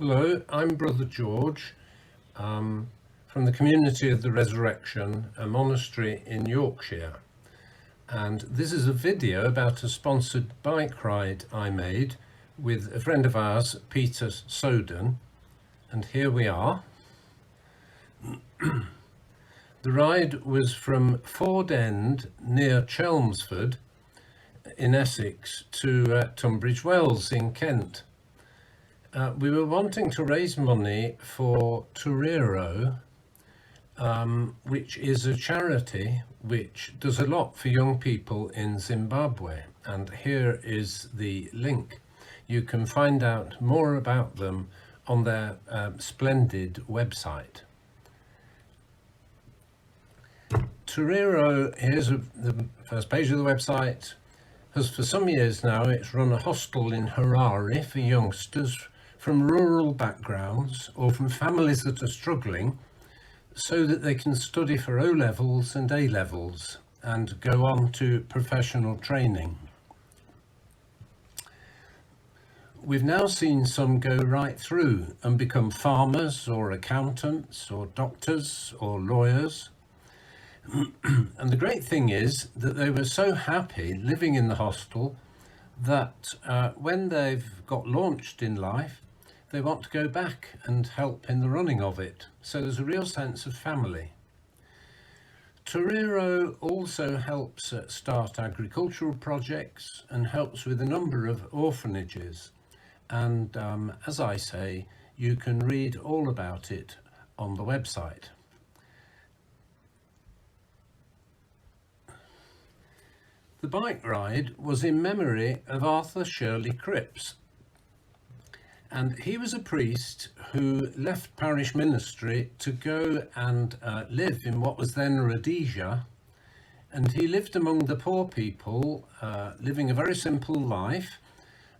Hello, I'm Brother George from the Community of the Resurrection, a monastery in Yorkshire. And this is a video about a sponsored bike ride I made with a friend of ours, Peter Soden. And here we are. The ride was from Ford End near Chelmsford in Essex to Tunbridge Wells in Kent. We were wanting to raise money for Tariro, which is a charity which does a lot for young people in Zimbabwe. And here is the link. You can find out more about them on their splendid website. Tariro, here's the first page of the website, has for some years now, it's run a hostel in Harare for youngsters from rural backgrounds or from families that are struggling so that they can study for O-levels and A-levels and go on to professional training. We've now seen some go right through and become farmers or accountants or doctors or lawyers. And the great thing is that they were so happy living in the hostel that when they've got launched in life, they want to go back and help in the running of it. So there's a real sense of family. Tariro also helps start agricultural projects and helps with a number of orphanages. And as I say, you can read all about it on the website. The bike ride was in memory of Arthur Shirley Cripps. And he was a priest who left parish ministry to go and live in what was then Rhodesia. And he lived among the poor people, living a very simple life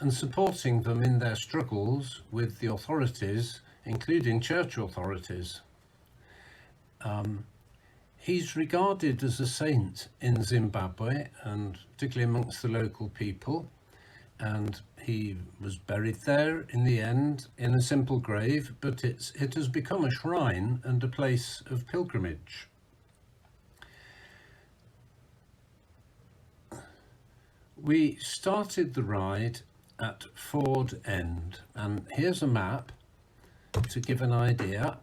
and supporting them in their struggles with the authorities, including church authorities. He's regarded as a saint in Zimbabwe and particularly amongst the local people. And he was buried there in the end in a simple grave, but it has become a shrine and a place of pilgrimage. We started the ride at Ford End, and here's a map to give an idea.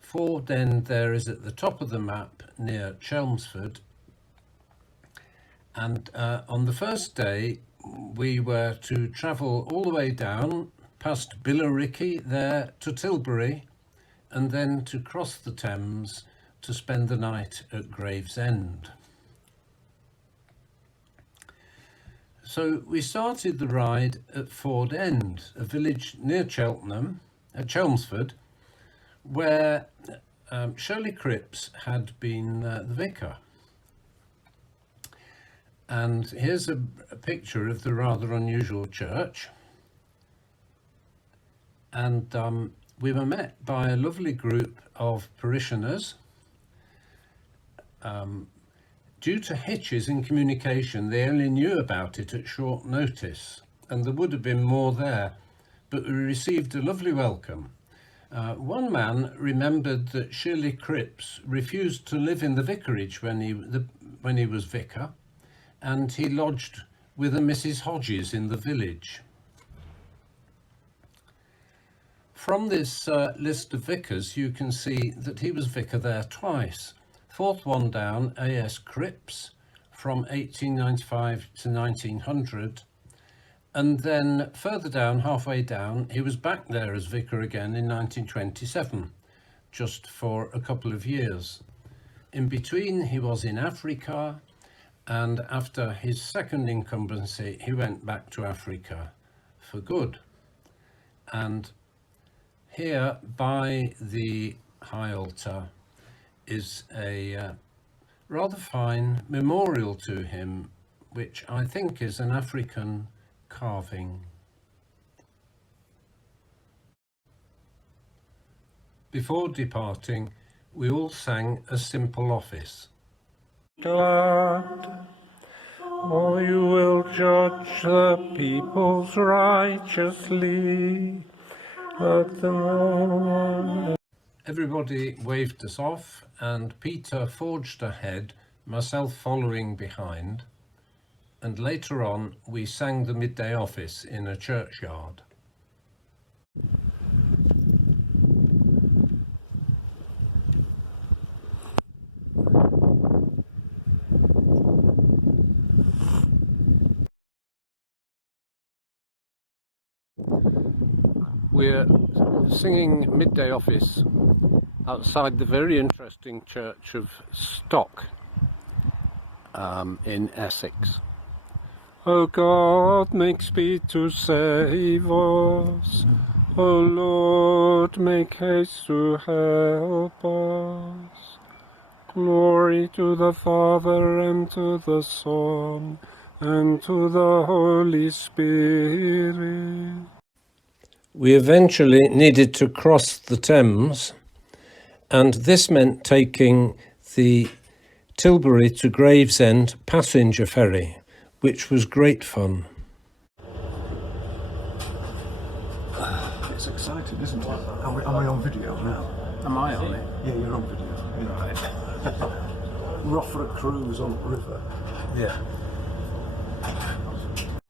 Ford End there is at the top of the map near Chelmsford. And on the first day, we were to travel all the way down past Billericay there to Tilbury, and then to cross the Thames to spend the night at Gravesend. So we started the ride at Ford End, a village near Cheltenham, at Chelmsford, where Shirley Cripps had been the vicar. And here's a picture of the rather unusual church. And we were met by a lovely group of parishioners. Due to hitches in communication, they only knew about it at short notice, and there would have been more there, but we received a lovely welcome. One man remembered that Shirley Cripps refused to live in the vicarage when he was vicar, and he lodged with a Mrs. Hodges in the village. From this list of vicars, you can see that he was vicar there twice. Fourth one down, A.S. Cripps, from 1895 to 1900. And then further down, halfway down, he was back there as vicar again in 1927, just for a couple of years. In between, he was in Africa, and after his second incumbency, he went back to Africa for good. And here by the high altar is a rather fine memorial to him, which I think is an African carving. Before departing, we all sang a simple office. Glad, for you will judge the peoples righteously. Everybody waved us off, and Peter forged ahead, myself following behind, and later on we sang the midday office in a churchyard. We're singing midday office outside the very interesting church of Stock in Essex. O God, make speed to save us. O Lord, make haste to help us. Glory to the Father, and to the Son, and to the Holy Spirit. We eventually needed to cross the Thames, and this meant taking the Tilbury to Gravesend passenger ferry, which was great fun. It's exciting, isn't it? Are we on video now? Am I on it? Yeah, you're on video. Right. We're off for a cruise on the river. Yeah.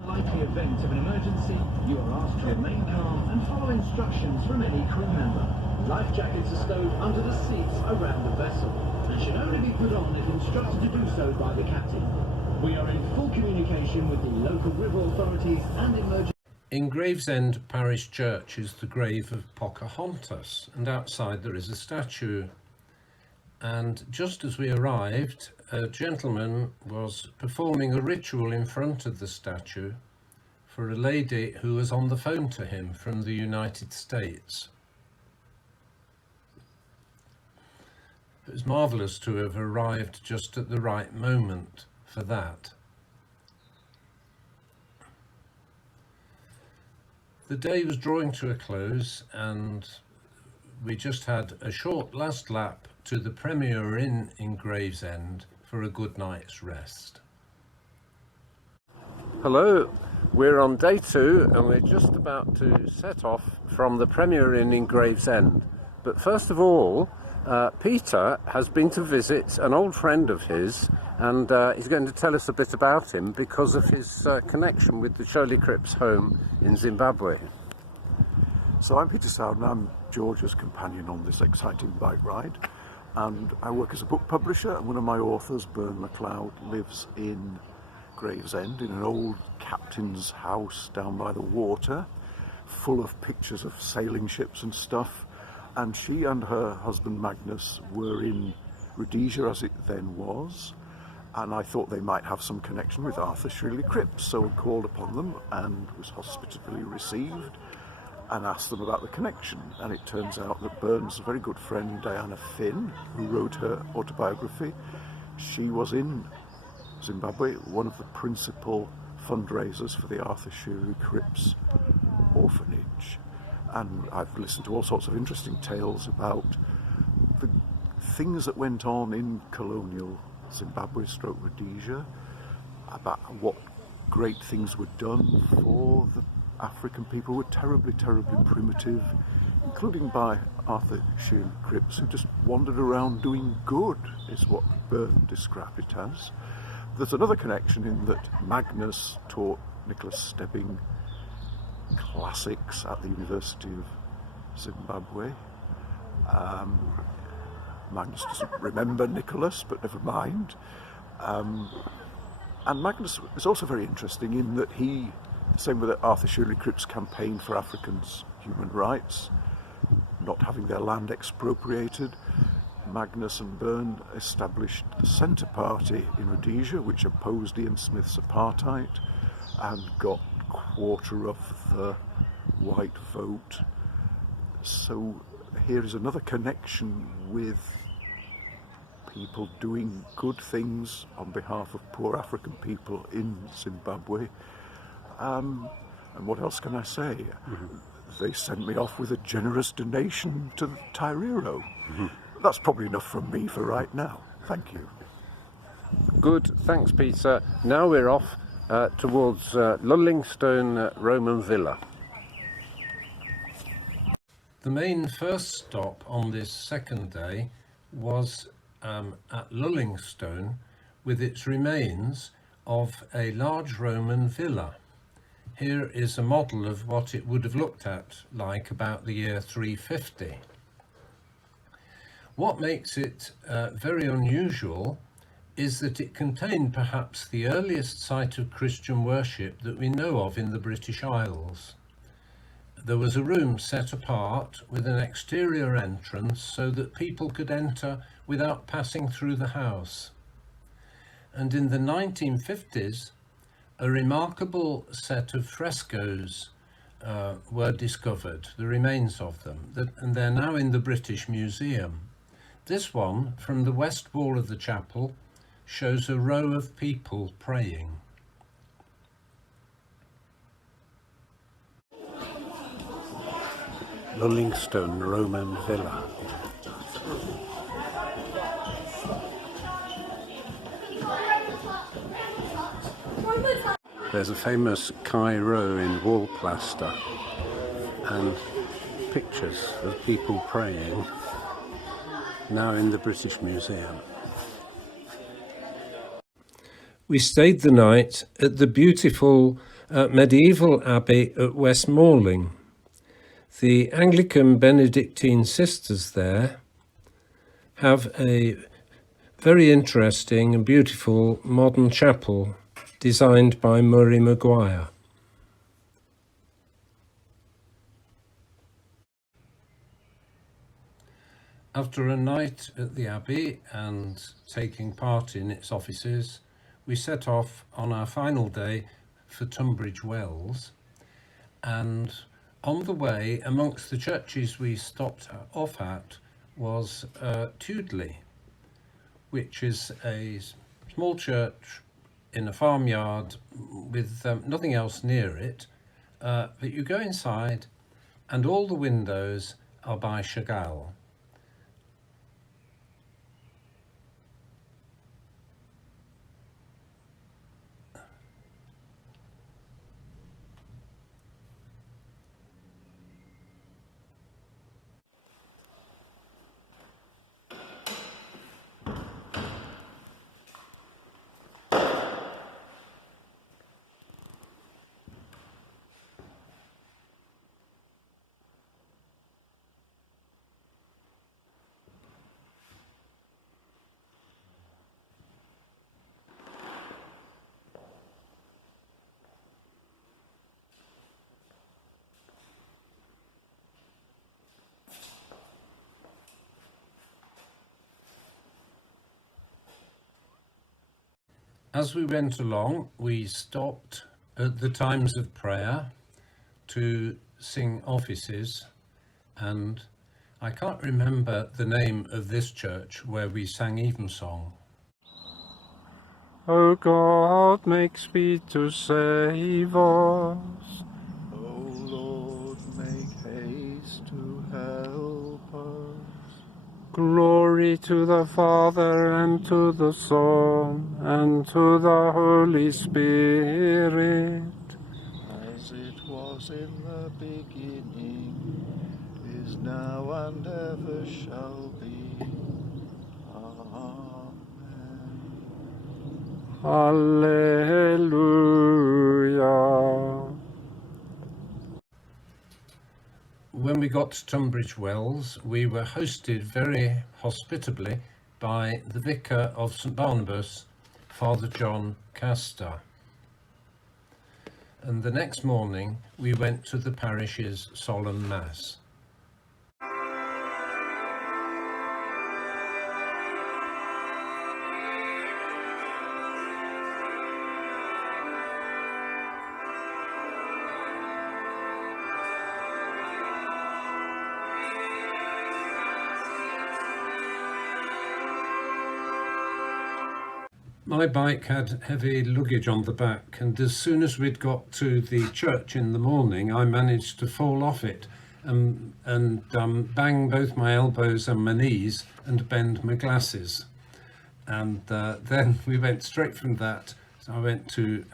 Likely event of an emergency, you are asked to remain calm and follow instructions from any crew member. Life jackets are stowed under the seats around the vessel and should only be put on if instructed to do so by the captain. We are in full communication with the local river authorities and emergency. In Gravesend Parish Church is the grave of Pocahontas, and outside there is a statue. And just as we arrived, a gentleman was performing a ritual in front of the statue for a lady who was on the phone to him from the United States. It was marvellous to have arrived just at the right moment for that. The day was drawing to a close, and we just had a short last lap to the Premier Inn in Gravesend for a good night's rest. Hello, we're on day 2 and we're just about to set off from the Premier Inn in Gravesend. But first of all, Peter has been to visit an old friend of his, and he's going to tell us a bit about him because of his connection with the Shirley Cripps home in Zimbabwe. So I'm Peter Sowden, I'm George's companion on this exciting bike ride, and I work as a book publisher, and one of my authors, Byrne MacLeod, lives in Gravesend in an old captain's house down by the water, full of pictures of sailing ships and stuff. And she and her husband Magnus were in Rhodesia, as it then was, and I thought they might have some connection with Arthur Shirley Cripps, so I called upon them and was hospitably received and asked them about the connection. And it turns out that Byrne's very good friend Diana Finn, who wrote her autobiography, she was in Zimbabwe, one of the principal fundraisers for the Arthur Shirley Cripps orphanage. And I've listened to all sorts of interesting tales about the things that went on in colonial Zimbabwe / Rhodesia, about what great things were done for the African people who were terribly, terribly primitive, including by Arthur Shirley Cripps, who just wandered around doing good, is what Byrne described it as. There's another connection in that Magnus taught Nicholas Stebbing classics at the University of Zimbabwe. Magnus doesn't remember Nicholas, but never mind. And Magnus is also very interesting in that he, the same with Arthur Shirley Cripps' campaign for Africans' human rights, not having their land expropriated, Magnus and Byrne established the Centre Party in Rhodesia, which opposed Ian Smith's apartheid and got quarter of the white vote. So here is another connection with people doing good things on behalf of poor African people in Zimbabwe. And what else can I say? They sent me off with a generous donation to Tariro. That's probably enough from me for right now. Thank you. Good, thanks Peter. Now we're off towards Lullingstone Roman Villa. The main first stop on this second day was at Lullingstone, with its remains of a large Roman villa. Here is a model of what it would have looked like about the year 350. What makes it very unusual is that it contained perhaps the earliest site of Christian worship that we know of in the British Isles. There was a room set apart with an exterior entrance so that people could enter without passing through the house. And in the 1950s, a remarkable set of frescoes were discovered, the remains of them, and they're now in the British Museum. This one, from the west wall of the chapel, shows a row of people praying. Lullingstone Roman Villa. There's a famous Tariro in wall plaster and pictures of people praying, now in the British Museum. We stayed the night at the beautiful medieval abbey at West Malling. The Anglican Benedictine sisters there have a very interesting and beautiful modern chapel designed by Murray Maguire. After a night at the Abbey and taking part in its offices, we set off on our final day for Tunbridge Wells, and on the way, amongst the churches we stopped off at was Tudley, which is a small church in a farmyard with nothing else near it, but you go inside and all the windows are by Chagall. As we went along, we stopped at the times of prayer to sing offices, and I can't remember the name of this church where we sang evensong. O God, make speed to save us. O Lord, make haste to help us. Glory to the Father, and to the Son, and to the Holy Spirit. As it was in the beginning, is now, and ever shall be. Amen. Hallelujah. When we got to Tunbridge Wells, we were hosted very hospitably by the Vicar of St Barnabas, Father John Castor. And the next morning we went to the parish's solemn mass. My bike had heavy luggage on the back, and as soon as we'd got to the church in the morning, I managed to fall off it and bang both my elbows and my knees and bend my glasses. And then we went straight from that I went to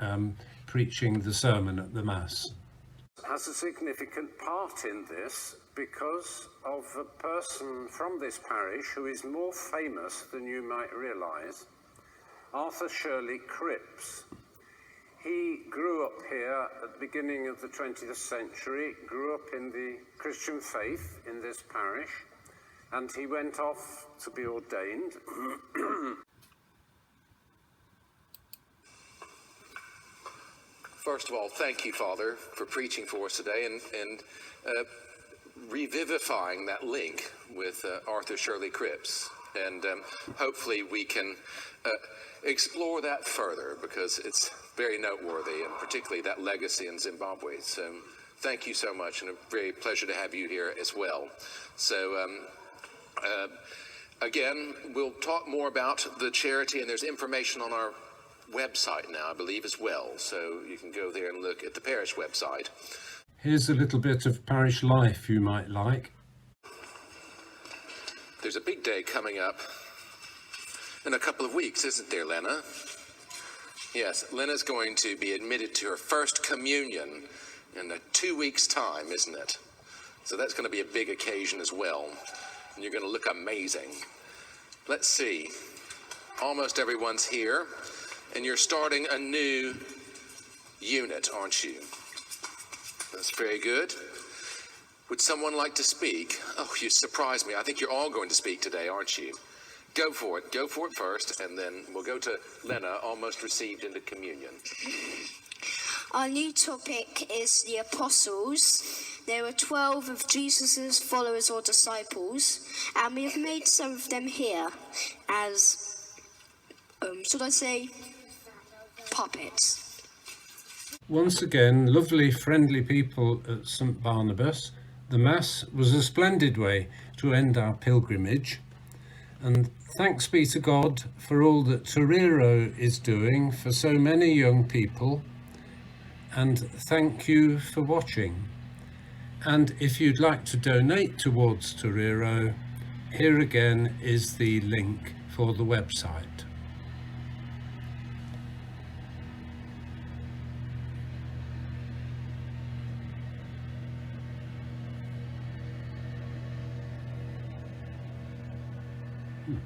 preaching the sermon at the Mass. Has a significant part in this because of a person from this parish who is more famous than you might realise, Arthur Shirley Cripps. He grew up here at the beginning of the 20th century, grew up in the Christian faith in this parish, and he went off to be ordained. First of all, thank you, Father, for preaching for us today and revivifying that link with Arthur Shirley Cripps. And hopefully we can explore that further, because it's very noteworthy, and particularly that legacy in Zimbabwe. So thank you so much, and a very pleasure to have you here as well. So again, we'll talk more about the charity, and there's information on our website now, I believe, as well. So you can go there and look at the parish website. Here's a little bit of parish life you might like. There's a big day coming up in a couple of weeks, isn't there, Lena? Yes, Lena's going to be admitted to her first communion in 2 weeks' time, isn't it? So that's going to be a big occasion as well. And you're going to look amazing. Let's see. Almost everyone's here. And you're starting a new unit, aren't you? That's very good. Would someone like to speak? Oh, you surprised me. I think you're all going to speak today, aren't you? Go for it. Go for it first, and then we'll go to Lena, almost received into communion. Our new topic is the apostles. There were 12 of Jesus' followers or disciples, and we have made some of them here as, should I say, puppets. Once again, lovely, friendly people at St Barnabas. The Mass was a splendid way to end our pilgrimage. And thanks be to God for all that Tariro is doing for so many young people. And thank you for watching. And if you'd like to donate towards Tariro, here again is the link for the website. Hmm.